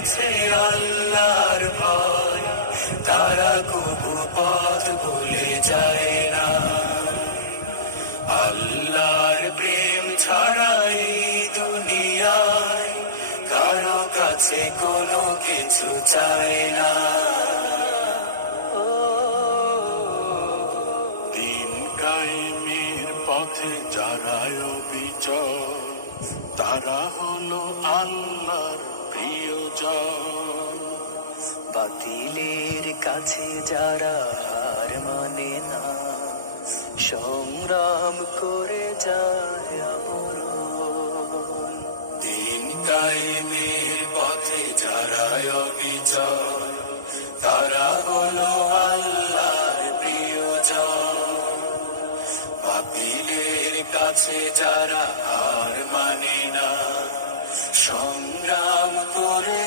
আছে আল্লাহর ভয়, তারা কবু পথ ভুলে যায় না। আল্লাহর প্রেম ছাড়াই দুনিয়ায় কারও কাছে কোনো কিছু চায় না। দিন কায়েমের পথে যারা অবিচল, তারা হলো আল্লাহর বাতিলের কাছে যারা হার মানে না, সংগ্রাম করে যায় দিন কায়েমের পথে যারা অবিচল, তারা হলো আল্লাহর প্রিয়জন। বাতিলের কাছে যারা হার মানে না, সংগ্রাম করে